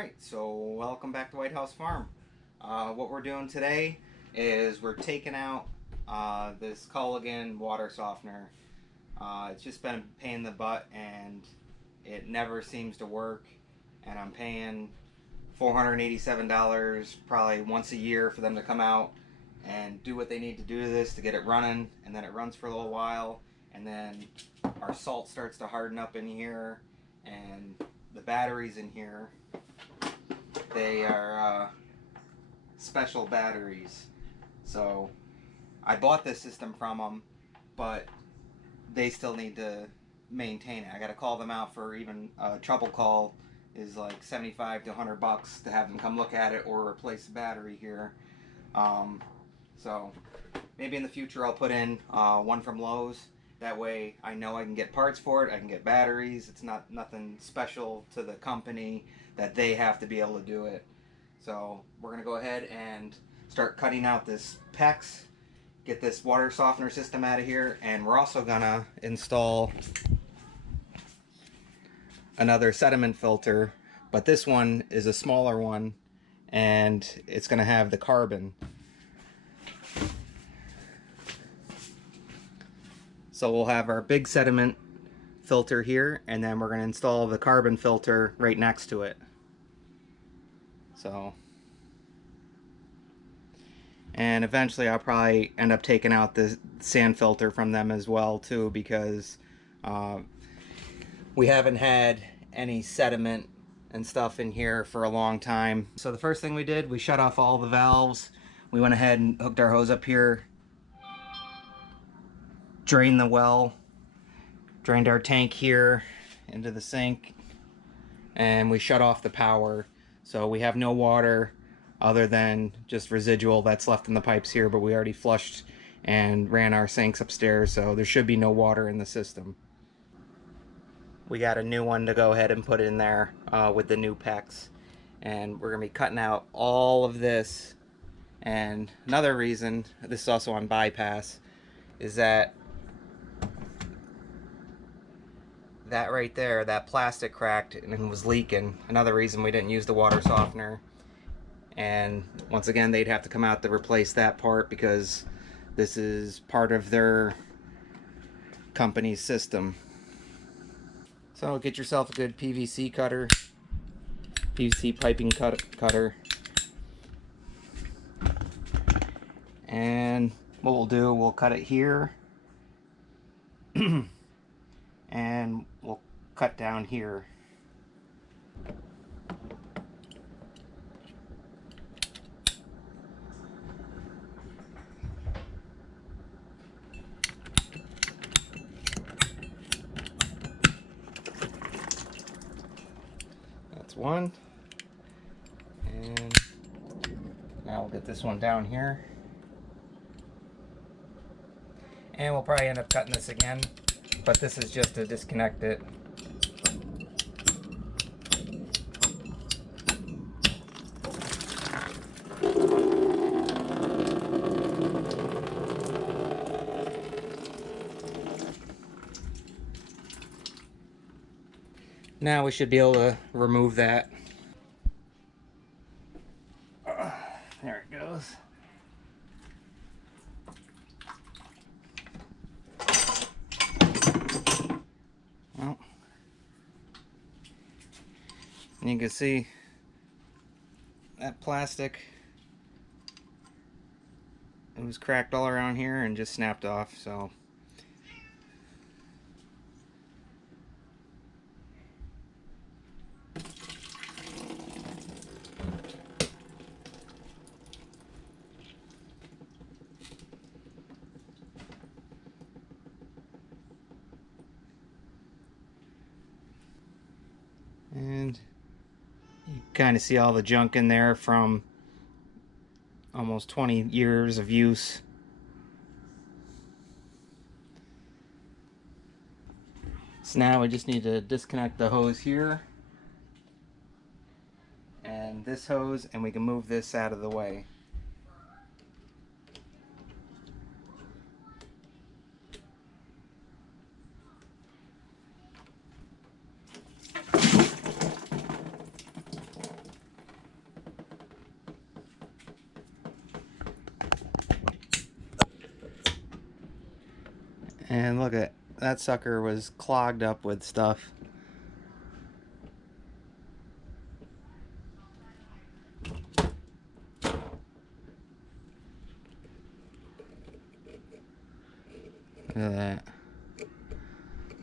Alright, so welcome back to White House Farm. What we're doing today is we're taking out this Culligan water softener. It's just been a pain in the butt and it never seems to work, and I'm paying $487 probably once a year for them to come out and do what they need to do to this to get it running, and then it runs for a little while, and then our salt starts to harden up in here, and the batteries in here, they are special batteries. So I bought this system from them, but they still need to maintain it. I got to call them out for even a trouble call is like 75 to 100 bucks to have them come look at it or replace the battery here. So maybe in the future I'll put in one from Lowe's. That way I know I can get parts for it, I can get batteries. It's not nothing special to the company that they have to be able to do it. So we're going to go ahead and start cutting out this Pex, get this water softener system out of here, and we're also going to install another sediment filter, but this one is a smaller one and it's going to have the carbon. So we'll have our big sediment filter here, and then we're going to install the carbon filter right next to it. So, and eventually I'll probably end up taking out the sand filter from them as well too, because we haven't had any sediment and stuff in here for a long time. So the first thing we did, we shut off all the valves. We went ahead and hooked our hose up here, drained the well, drained our tank here into the sink, and we shut off the power. So we have no water other than just residual that's left in the pipes here, but we already flushed and ran our sinks upstairs, so there should be no water in the system. We got a new one to go ahead and put in there with the new Pex, and we're gonna be cutting out all of this. And another reason, this is also on bypass, is that right there, that plastic cracked and was leaking. Another reason we didn't use the water softener. And once again, they'd have to come out to replace that part because this is part of their company's system. So get yourself a good PVC cutter, PVC piping cutter. And what we'll do, we'll cut it here. And we'll cut down here. That's one. And now we'll get this one down here. And we'll probably end up cutting this again, but this is just to disconnect it. Now we should be able to remove that. There it goes. Well, and you can see that plastic, it was cracked all around here and just snapped off. So and you kind of see all the junk in there from almost 20 years of use. So now we just need to disconnect the hose here and this hose, and we can move this out of the way. And look at that sucker was clogged up with stuff. Look at that.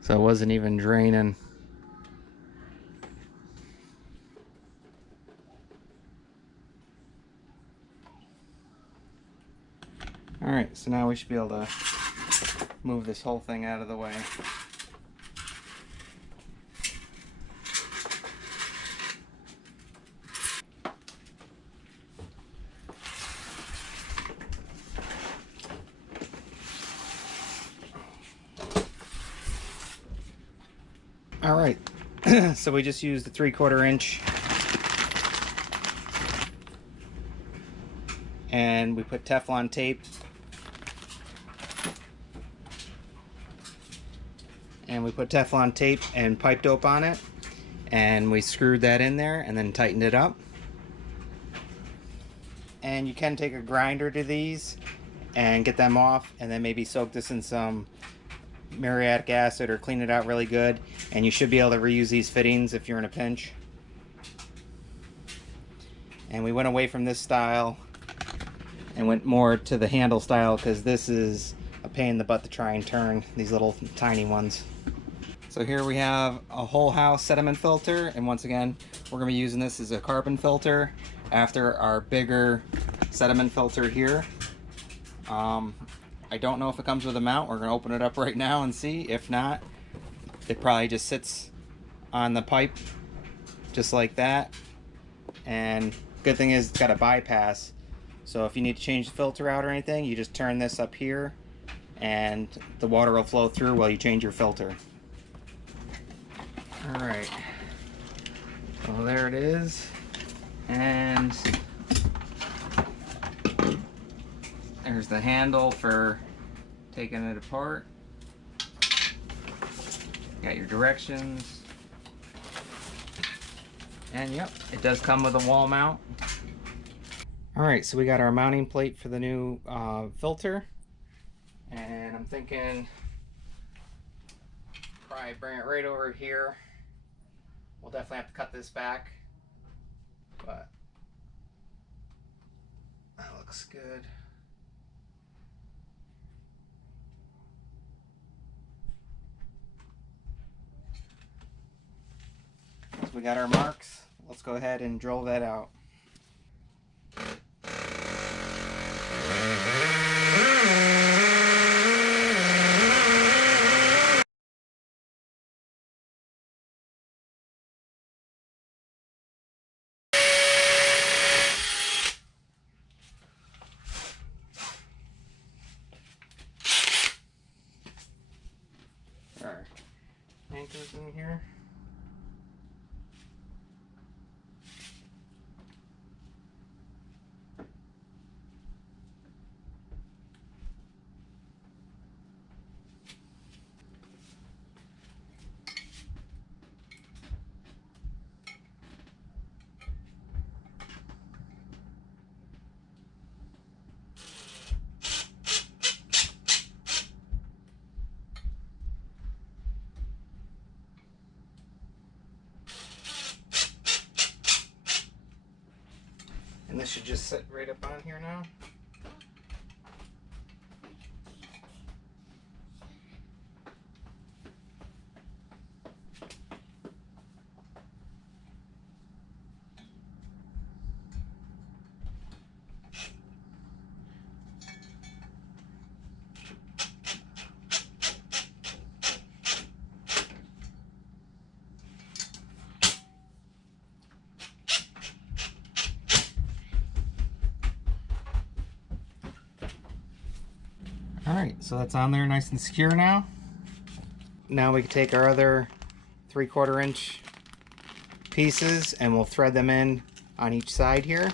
So it wasn't even draining. Alright, so now we should be able to move this whole thing out of the way. Alright, so we just used the 3/4 inch and we put Teflon tape and pipe dope on it, and we screwed that in there and then tightened it up. And you can take a grinder to these and get them off, and then maybe soak this in some muriatic acid or clean it out really good, and you should be able to reuse these fittings if you're in a pinch. And we went away from this style and went more to the handle style because this is a pain in the butt to try and turn, these little tiny ones. So here we have a whole house sediment filter, and once again we're going to be using this as a carbon filter after our bigger sediment filter here. I don't know if it comes with a mount. We're going to open it up right now and see. If not, it probably just sits on the pipe just like that. And good thing is it's got a bypass, so if you need to change the filter out or anything, you just turn this up here and the water will flow through while you change your filter. Alright, well there it is, and there's the handle for taking it apart. Got your directions, and yep, it does come with a wall mount. Alright, so we got our mounting plate for the new filter, and I'm thinking probably bring it right over here. We'll definitely have to cut this back, but that looks good. So we got our marks. Let's go ahead and drill that out. Our anchors in here. And this should just sit right up on here now. Alright, so that's on there nice and secure now. Now we can take our other 3/4 inch pieces and we'll thread them in on each side here.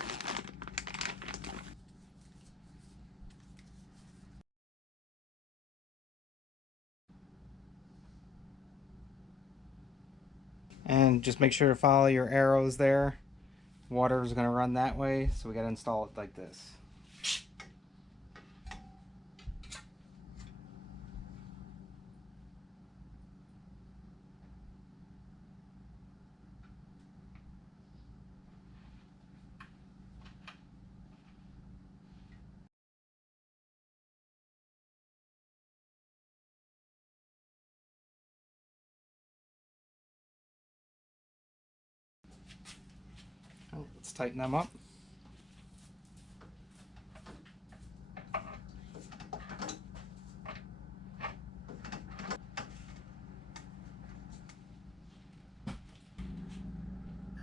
And just make sure to follow your arrows there. Water is going to run that way, so we got to install it like this. tighten them up.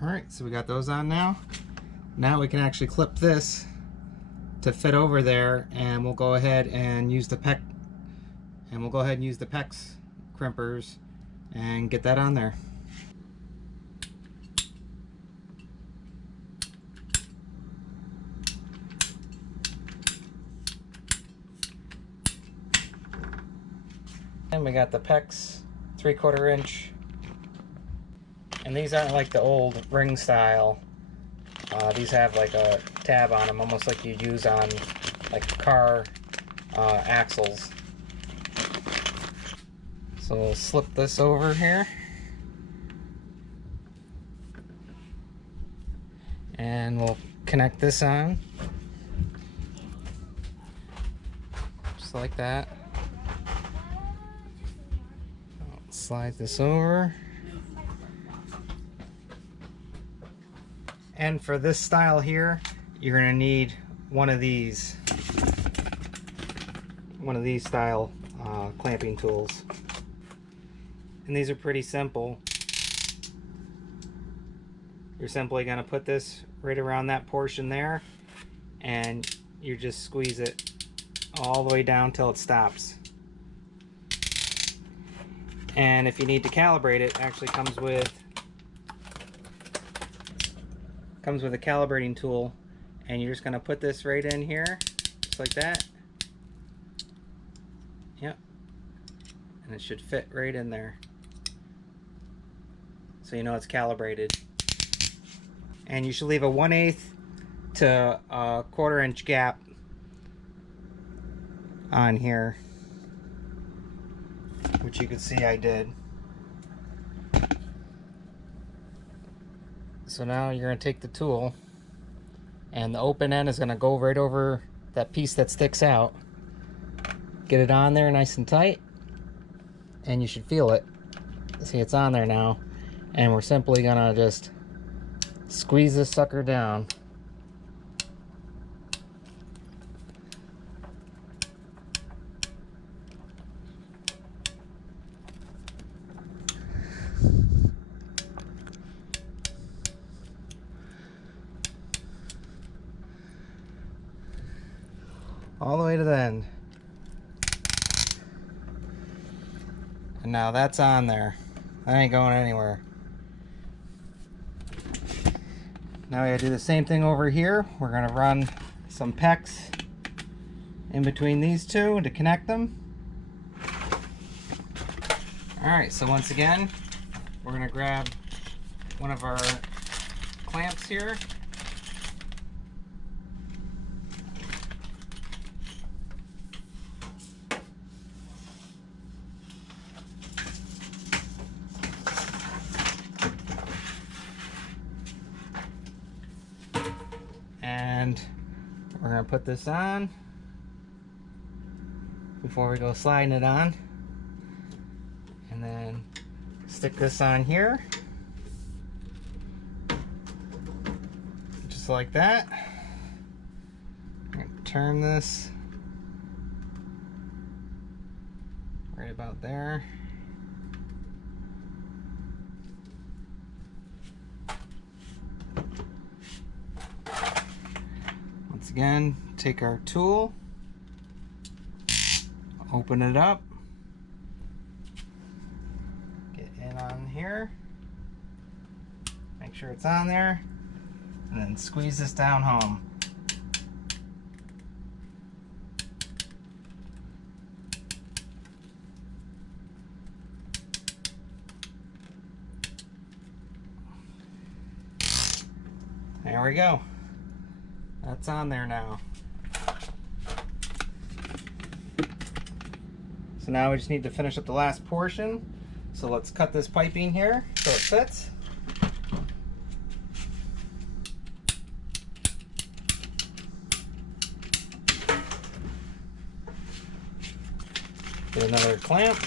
Alright, so we got those on now. Now we can actually clip this to fit over there, and we'll go ahead and use the Pex crimpers and get that on there. And we got the Pex 3/4 inch. And these aren't like the old ring style. These have like a tab on them, almost like you'd use on like car axles. So we'll slip this over here. And we'll connect this on. Just like that. Slide this over. And for this style here, you're going to need one of these style clamping tools. And these are pretty simple. You're simply going to put this right around that portion there, and you just squeeze it all the way down till it stops. And if you need to calibrate it, it actually comes with a calibrating tool, and you're just going to put this right in here, just like that. Yep. And it should fit right in there, so you know it's calibrated. And you should leave a 1/8 to a 1/4 inch gap on here, which you can see I did. So now you're going to take the tool, and the open end is going to go right over that piece that sticks out. Get it on there nice and tight, and you should feel it. See, it's on there now, and we're simply going to just squeeze this sucker down. All the way to the end. And now that's on there. That ain't going anywhere. Now we gotta do the same thing over here. We're gonna run some Pex in between these two to connect them. Alright, so once again, we're gonna grab one of our clamps here. And we're going to put this on before we go sliding it on, and then stick this on here just like that. I'm going to turn this right about there. Again, take our tool, open it up, get in on here, make sure it's on there, and then squeeze this down home. There we go. That's on there now. So now we just need to finish up the last portion. So let's cut this piping here so it fits. Get another clamp.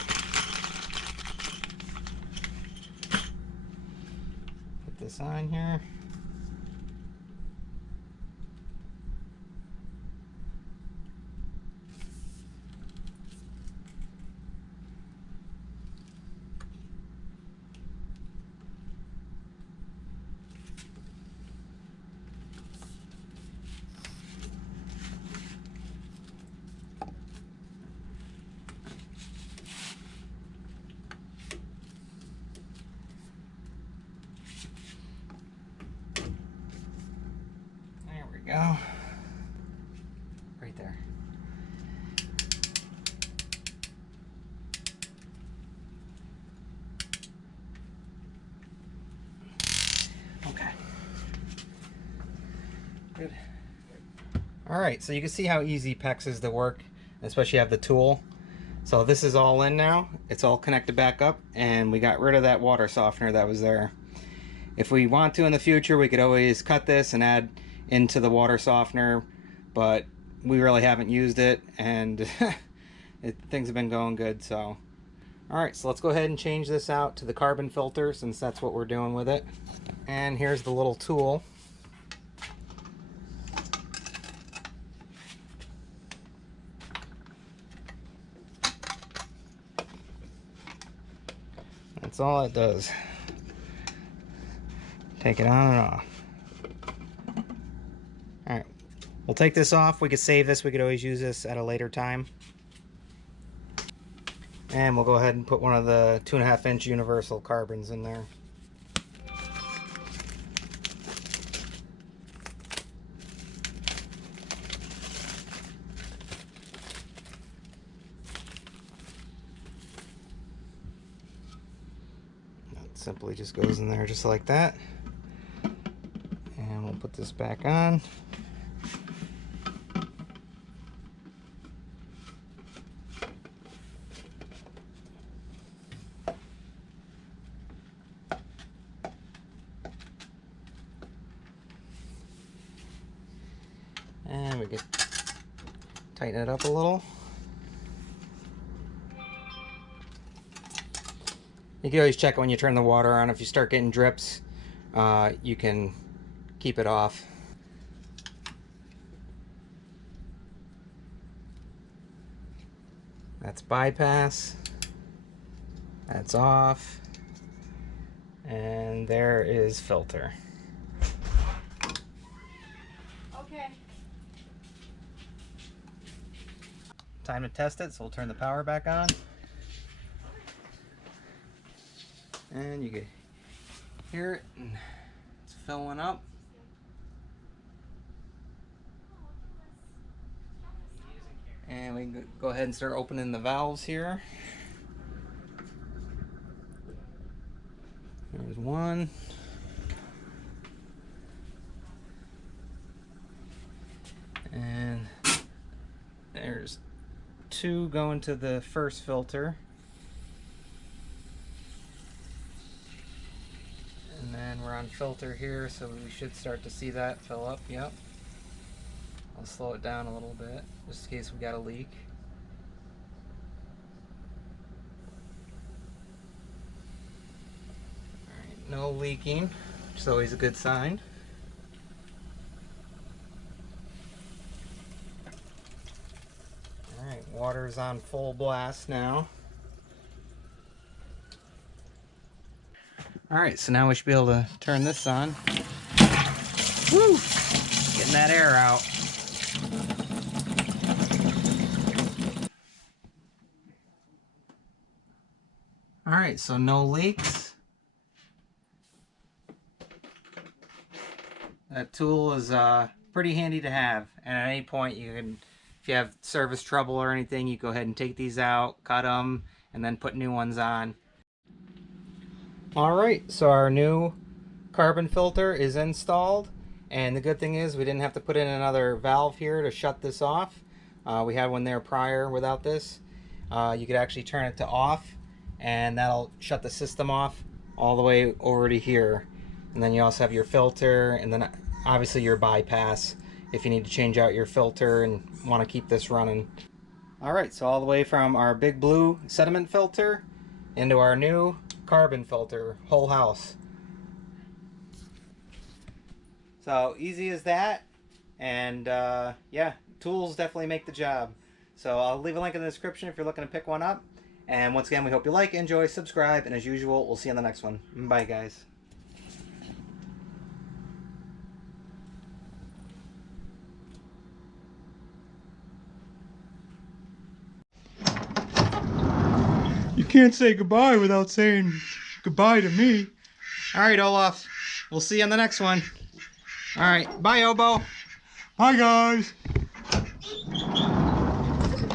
Put this on here. Alright, so you can see how easy Pex is to work, especially have the tool. So this is all in now. It's all connected back up, and we got rid of that water softener that was there. If we want to in the future, we could always cut this and add into the water softener, but we really haven't used it, and things have been going good. So alright, so let's go ahead and change this out to the carbon filter, since that's what we're doing with it. And here's the little tool. That's all it does. Take it on and off. Alright, we'll take this off. We could save this. We could always use this at a later time. And we'll go ahead and put one of the 2.5 inch universal carbons in there. That simply just goes in there just like that. And we'll put this back on. And we can tighten it up a little. You can always check it when you turn the water on. If you start getting drips, you can keep it off. That's bypass. That's off. And there is filter. Okay. Time to test it, so we'll turn the power back on. And you can hear it, and it's filling up. And we can go ahead and start opening the valves here. There's one. And there's two going to the first filter. And then we're on filter here, so we should start to see that fill up. Yep. I'll slow it down a little bit, just in case we got a leak. Alright, no leaking, which is always a good sign. Alright, water's on full blast now. Alright, so now we should be able to turn this on. Woo! Getting that air out. Alright, so no leaks. That tool is pretty handy to have, and at any point you can, if you have service trouble or anything, you go ahead and take these out, cut them, and then put new ones on. Alright, so our new carbon filter is installed, and the good thing is we didn't have to put in another valve here to shut this off. We had one there prior without this. You could actually turn it to off, and that'll shut the system off all the way over to here. And then you also have your filter, and then obviously your bypass if you need to change out your filter and want to keep this running. Alright, so all the way from our big blue sediment filter into our new carbon filter, whole house. So easy as that, and yeah, tools definitely make the job. So I'll leave a link in the description if you're looking to pick one up. And once again, we hope you like, enjoy, subscribe, and as usual, we'll see you on the next one. Bye, guys. You can't say goodbye without saying goodbye to me. Alright, Olaf. We'll see you on the next one. Alright, bye, Obo. Bye, guys.